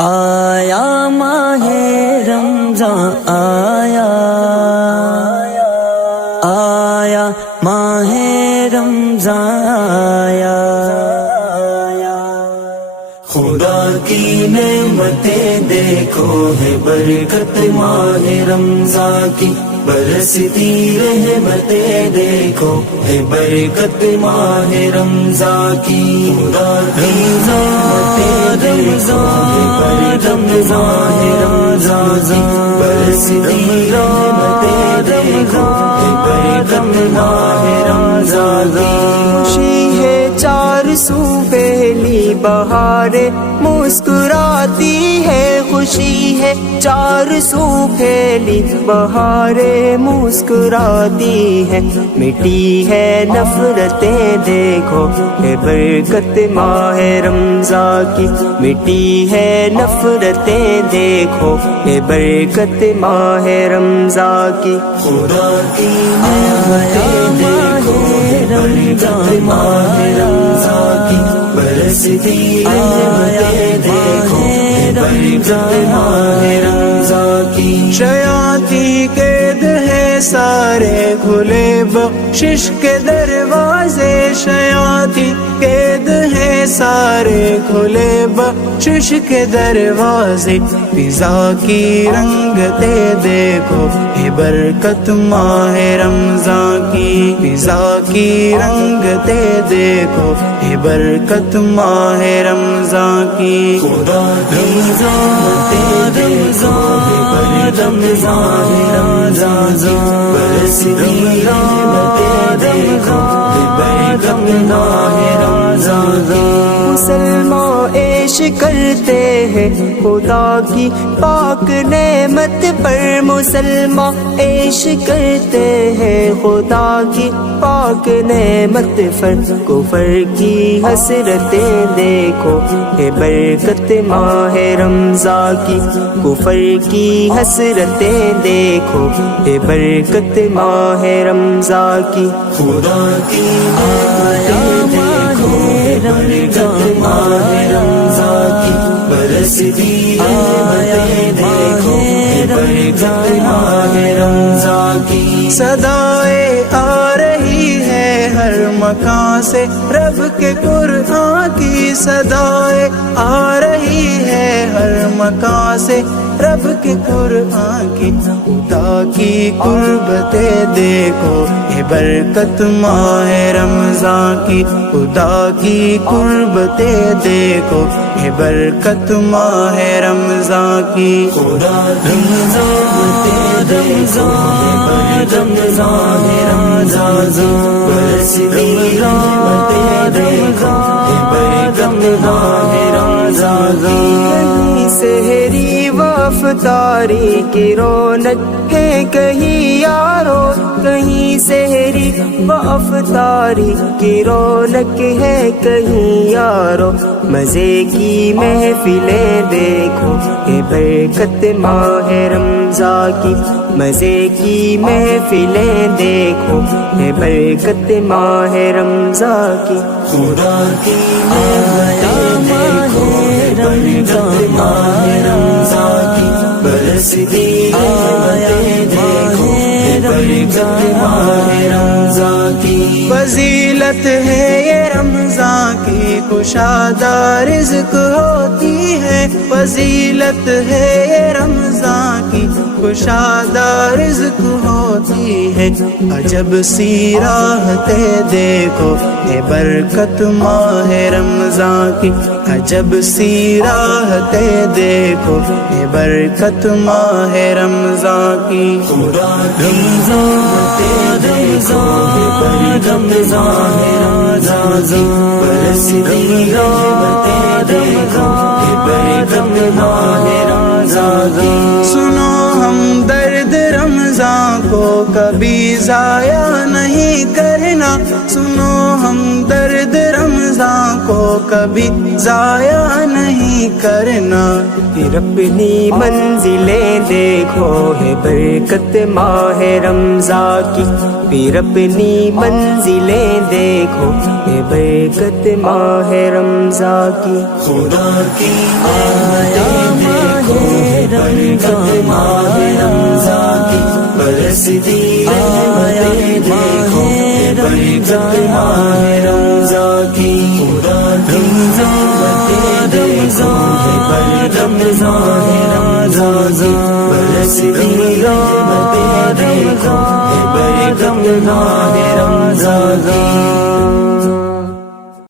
آیا ماہ رمضان آیا، آیا ماہ رمضان آیا، خدا کی نعمتیں دیکھو ہے برکت ماہ رمضان کی، برستی رحمتیں دیکھو ہے برکت ماہ رمضان کی، خدا کی نعمتیں دیکھو ہے برکت ماہ رمضان کی، برستی رحمتیں دیکھو ہے برکت ماہ رمضان کی، خوشی ہے چار سو پہلی بہاریں مسکراتی ہے، خوشی ہے چار سو پھیلی بہاریں مسکراتی ہے، مٹی ہے نفرتیں دیکھو ہے برکت ماہ رمضان کی، مٹی ہے نفرتیں دیکھو ہے برکت ماہ رمضان کی، خدا کی نعمتیں دیکھو ہے برکت ماہ رمضان کی، برستی رحمتیں دیکھو ہے برکت ماہ رمضان کی، شیاطین قید ہے سارے کھلے بخشش کے دروازے، شیاطین قید ہے سارے کھلے بخشش کے دروازے، فضا کی رنگتیں دیکھو ہے برکت ماہ رمضان کی، فضا کی رنگتیں دیکھو ہے برکت ماہ رمضان کی، خدا کی نعمتیں دیکھو ہے برکت ماہ رمضان کی، برستی رحمتیں دیکھو ہے برکت ماہ رمضان کی، مسلمان عیش کرتے ہیں خدا کی پاک نعمت پر، مسلمان عیش کرتے ہیں خدا کی پاک نعمت پر، کفر کی حسرتیں دیکھو ہے برکت ماہ رمضان کی، کفر کی حسرتیں دیکھو ہے برکت ماہ رمضان کی، خدا کی نعمتیں دیکھو ہے برکت ماہ رمضان کی، برستی رحمتیں دیکھو ہے برکت ماہ رمضان کی، صدائیں آ رہی ہے ہر مکان سے رب کے قرآن کی، صدائیں آ رہی ہے ہر مکان سے رب کے قرآن کی، خدا کی قربتیں دیکھو ہے برکت ماہ رمضان کی، خدا کی قربتیں دیکھو ہے برکت ماہ رمضان کی، خدا کی نعمتیں دیکھو ہے برکت ماہ رمضان کی، برستی رحمتیں دیکھو ہے برکت ماہ رمضان کی، سحری و افطاری کی رونق ہے کہیں یارو، کہیں سحری و افطاری کی رونق ہے کہیں یارو، مزے کی محفلیں دیکھو ہے برکت ماہ رمضان کی، مزے کی محفلیں دیکھو ہے برکت ماہ رمضان کی، خدا کی نعمتیں دیکھو ہے برکت ماہ رمضان کی، برستی رحمتیں دیکھو ہے برکت ماہ رمضان کی، فضیلت ہے یہ رمضان کی، کشادہ رزق ہوتی ہے، فضیلت ہے یہ رمضان کی، کشادہ رزق ہوتی ہے، عجب سی راحتیں دیکھو ہے برکت ماہ رمضان کی، عجب سی راحتیں دیکھو ہے برکت ماہ رمضان کی، خدا کی نعمتیں دیکھو ہے برکت ماہ رمضان کی، برستی رحمتیں دیکھو ہے برکت ماہ رمضان کی، سنو ہم درد رمضان کو کبھی ضائع نہیں کرنا، سنو ہم درد رمضان کو کبھی ضائع نہیں کرنا، پھر اپنی منزلیں دیکھو ہے برکت ماہ رمضان کی، پھر اپنی منزلیں دیکھو ہے برکت ماہ رمضان کی، خدا کی آیات برستی رحمتیں دیکھو برکت ماہ رمضان کی رمضان دیکھو برکت ماہ رمضان کی برستی رحمتیں دیکھو برکت ماہ رمضان کی